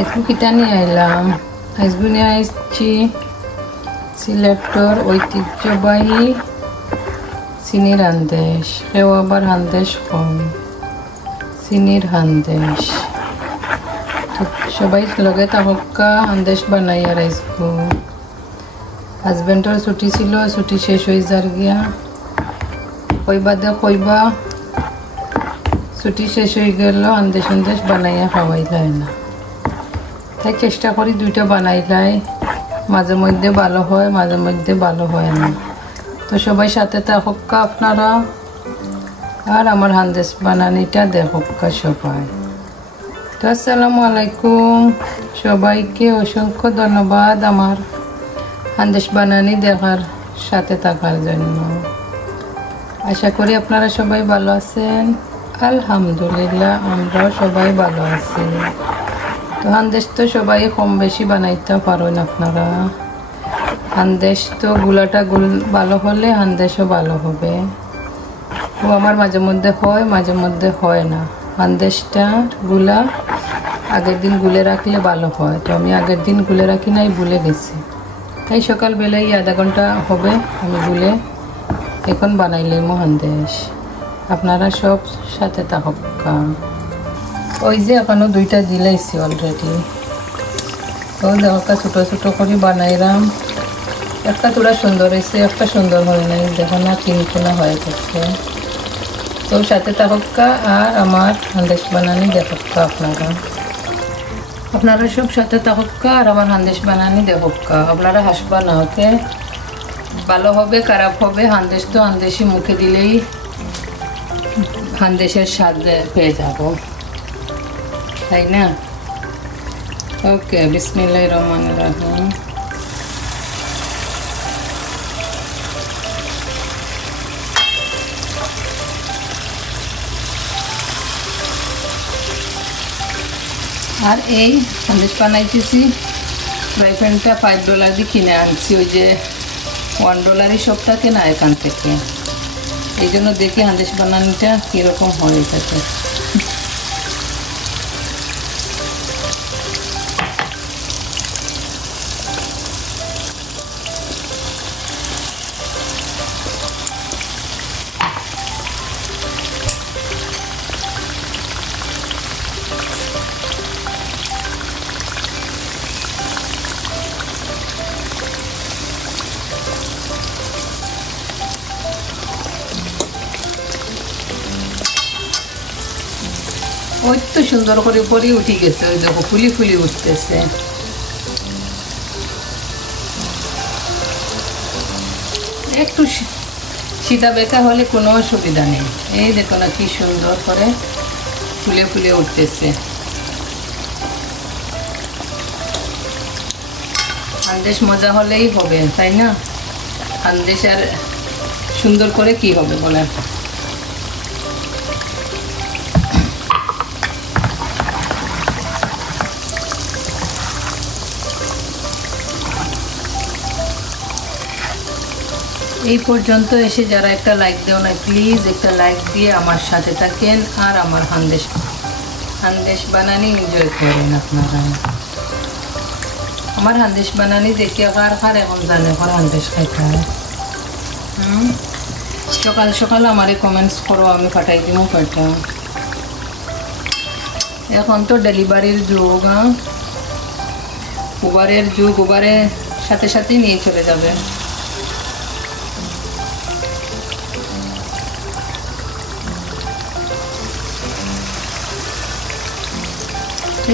আজকে কিটা নিয়ে আইলাম, আজকে নিয়ে আসছি সিলেক্টর ঐতিহ্যবাহী চিনির হান্দেশ। কেউ আবার হান্দেশ কম, চিনির হান্দেশ। সবাই লগে তাহকা হান্দেশ বানাই। আর আজকে হাজবেন্ডর ছুটি ছিল, ছুটি শেষ হয়ে যার গিয়া কইবা দে কইবা ছুটি শেষ হয়ে গেল, হান্দেশ হান্দেশ বানাইয়া খাওয়াই যায় না। তাই চেষ্টা করি দুইটা বানাইলাই, মাঝে মধ্যে ভালো হয়, মাঝে মধ্যে ভালো হয় না। তো সবাই সাথে থাকা আপনারা, আর আমার হান্দেশ বানানিটা দেখা সবাই। তো আসসালামু আলাইকুম, সবাইকে অসংখ্য ধন্যবাদ আমার হান্দেশ বানানি দেখার সাথে থাকার জন্য। আশা করি আপনারা সবাই ভালো আছেন। আলহামদুলিল্লাহ আমরাও সবাই ভালো আছি। তো হান্দেশ তো সবাই কম বেশি বানাইতে পারেন আপনারা। হান্দেশ তো গুলাটা ভালো হলে হান্দেশও ভালো হবে। ও আমার মাঝে মধ্যে হয়, মাঝে মধ্যে হয় না। হান্দেশটা গুলা আগের দিন গুলে রাখলে ভালো হয়, তো আমি আগের দিন গুলে রাখি নাই, ভুলে গেছি। তাই সকালবেলায় আধা ঘন্টা হবে আমি গুলে এখন বানাইলাম হান্দেশ। আপনারা সব সাথে থাকা। ওই যে এখনো দুইটা দিলাইছি অলরেডি। তো দেখা ছোটো ছোটো করে বানাইলাম। একটা তোরা সুন্দর হয়েছে, একটা সুন্দর হয় নাই, দেখো না তিনকোনা হয়ে গেছে। তো সাথে থাকা আর আমার হান্দেশ বানানি দেখা আপনারা। আপনারা সব সাথে থাকা আর আমার হান্দেশ বানানি দেখা। আপনারা হাসবা না, ওকে? ভালো হবে খারাপ হবে, হান্দেশ তো হান্দেশি, মুখে দিলেই হান্দেশের স্বাদ পেয়ে যাব, তাই না? ওকে, বিসমিল্লাহির রহমানির রহিম। আর এই হান্দেশ বানাইতেছি, ফ্রাই প্যানটা $5 দিয়ে কিনে আনছি। ওই যে $1 সব থাকে না এখান থেকে, এই জন্য দেখি হান্দেশ বানানোটা কীরকম হয়ে থাকে। ওই তো সুন্দর করে পরে উঠে গেছে, ওই দেখো ফুলি ফুলি উঠতেছে। একটু সিধা বেঁকা হলে কোনো অসুবিধা নেই। এই দেখো না কি সুন্দর করে ফুলে ফুলে উঠতেছে। হান্দেশ মজা হলেই হবে, তাই না? হান্দেশ আর সুন্দর করে কি হবে বলেন? এই পর্যন্ত এসে যারা একটা লাইক দেও না, প্লিজ একটা লাইক দিয়ে আমার সাথে থাকেন আর আমার হান্দেশ বানানি এনজয় করেন আপনারা। আমার হান্দেশ বানানি দেখি কার এখন জানে এখন হান্দেশ খাইতে হয়। সকাল সকাল আমারে কমেন্টস করো, আমি পাঠাই দিব কয়টা। এখন তো ডেলিভারির যুগ, উবারের যুগ, উবারের সাথে সাথেই নিয়ে চলে যাবে।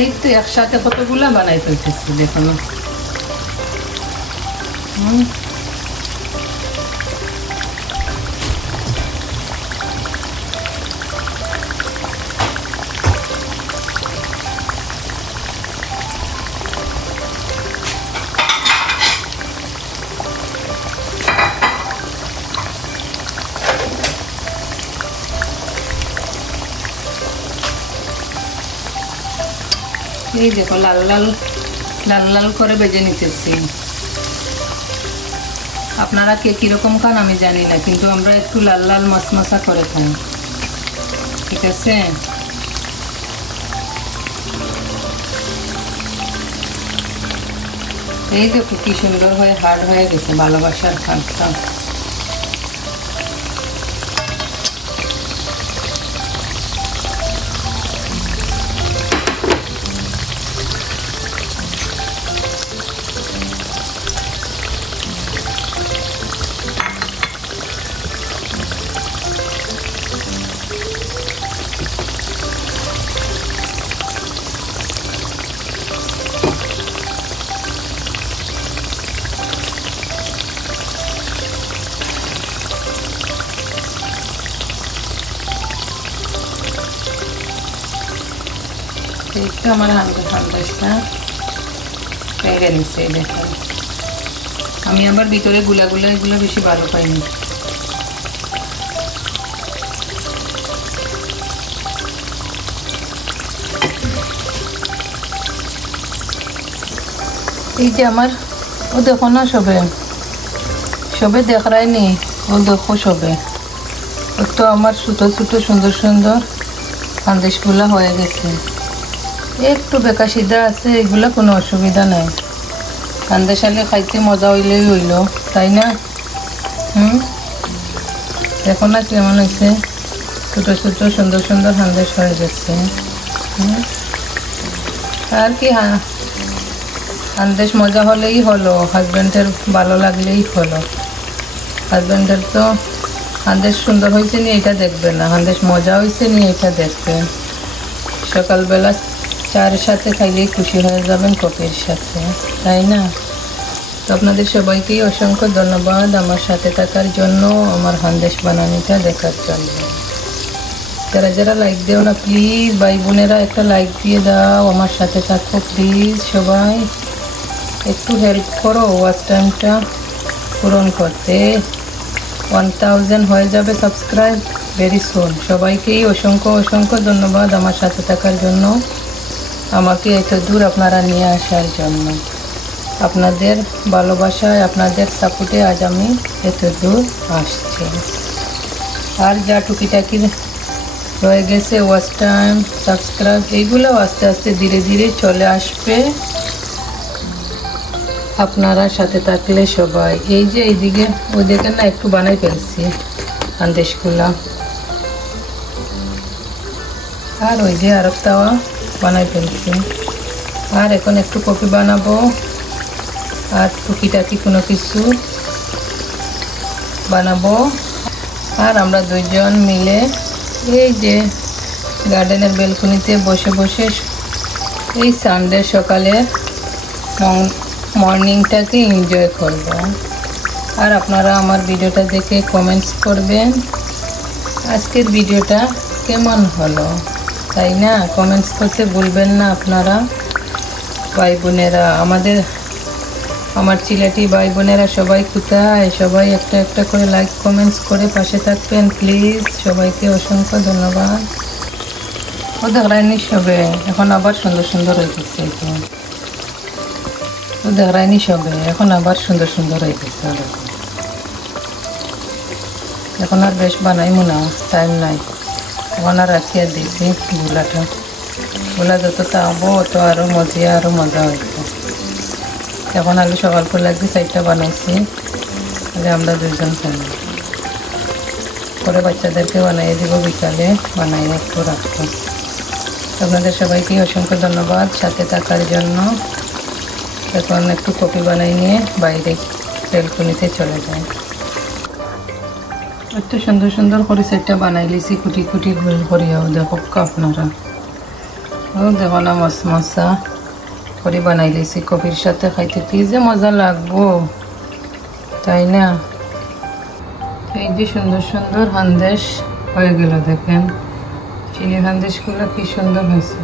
এই তো একসাথে কতগুলা বানাই ফেলতেছি, দেখো না। এই দেখো লাল লাল লাল লাল করে ভেজে নিতেছি। আপনারা কে কীরকম খান আমি জানি না, কিন্তু আমরা একটু লাল লাল মশমশা করে খাই, ঠিক আছে? এই দেখো কি সুন্দর হয়ে হার্ড হয়ে গেছে ভালোবাসার খাটটা। একটু আমার হান্দাজটা পেরে নিচ্ছে দেখেন। আমি আবার ভিতরে গুলাগুলা এগুলো বেশি ভালো পাইনি। এই যে আমার ও দেখো না সবে সবে দেখায়নি, ও দেখো সবে তো আমার ছোটো ছোটো সুন্দর সুন্দর সন্দেশগুলো হয়ে গেছে। একটু বেকা সিদ্ধা আছে, এগুলো কোনো অসুবিধা নাই। সন্দেশ আলে খাইতে মজা হইলেই হইল, তাই না? দেখো না কেমন হয়েছে, ছোটো ছোটো সুন্দর সুন্দর সন্দেশ হয়ে গেছে। আর কি সন্দেশ মজা হলেই হলো, হাজব্যান্ডের ভালো লাগলেই হলো। হাজব্যান্ডের তো সন্দেশ সুন্দর হয়েছে নি এটা দেখবে না, সন্দেশ মজা হয়েছে নি এটা দেখবে। সকালবেলা চায়ের সাথে খাইলেই খুশি হয়ে যাবেন কফির সাথে, তাই না? তো আপনাদের সবাইকেই অসংখ্য ধন্যবাদ আমার সাথে থাকার জন্য, আমার সন্দেশ বানানোটা দেখার জন্য। যারা যারা লাইক দেও না প্লিজ ভাই বোনেরা একটা লাইক দিয়ে দাও, আমার সাথে থাকো প্লিজ। সবাই একটু হেল্প করো ওয়াচ টাইমটা পূরণ করতে। 1000 হয়ে যাবে সাবস্ক্রাইব ভেরি সুন। সবাইকেই অসংখ্য অসংখ্য ধন্যবাদ আমার সাথে থাকার জন্য, আমাকে এত দূর আপনারা নিয়ে আসার জন্য। আপনাদের ভালোবাসায় আপনাদের সাপোর্টে আজ আমি এত দূর আসছি। আর যা টুকিটাকি রয়ে গেছে ওয়াচ টাইম সাবস্ক্রাইব এইগুলো আস্তে আস্তে ধীরে ধীরে চলে আসবে আপনারা সাথে থাকলে সবাই। এই যে এইদিকে ওই দেখেন না একটু বানাই ফেলছি সন্দেশগুলা, আর ওই যে আর একটাও বানাই ফেলছি। আর এখন একটু কফি বানাবো আর টুকিটাকি কোনো কিছু বানাবো। আর আমরা দুইজন মিলে এই যে গার্ডেনের বেলকনিতে বসে বসে এই সানডে সকালের মর্নিংটাকে এনজয় করব। আর আপনারা আমার ভিডিওটা দেখে কমেন্টস করবেন আজকের ভিডিওটা কেমন হলো, তাই না? কমেন্টস করতে ভুলবেন না আপনারা ভাই বোনেরা, আমার চিলাটি ভাই বোনেরা সবাই কোথায়? সবাই একটা একটা করে লাইক কমেন্টস করে পাশে থাকবেন প্লিজ। সবাইকে অসংখ্য ধন্যবাদ। ও দেখায়নি সবে, এখন আবার সুন্দর সুন্দর হয়ে গেছে। ও দেখায়নি সবে, এখন আবার সুন্দর সুন্দর হয়ে গেছে। এখন আর বেশ বানাইমু না, টাইম নাই। এখন আর রাখি আর দিয়েছি গোলা যত তাবো তো আরও মজা হয়েছে। এখন আলু সকাল করে লাগবে 4টা বানাইছি, আমরা দুইজন খাই। পরে বাচ্চাদেরকে বানাইয়ে দিব, বিকালে বানাইয়ে একটু রাখবো। আপনাদের সবাইকে অসংখ্য ধন্যবাদ সাথে থাকার জন্য। এখন একটু কফি বানাই নিয়ে বাইরে বেলকনিতে চলে যাই। এত সুন্দর সুন্দর করে সেটটা বানাই লিছি, কুটি কুটি গোল করিয়াও দেখো আপনারা। ও দেখো না মশা করে বানাই লিছি, কফির সাথে খাইতে কি যে মজা লাগবো, তাই না? এই যে সুন্দর সুন্দর সন্দেশ হয়ে গেল, দেখেন চিনি সন্দেশগুলো কি সুন্দর হয়েছে।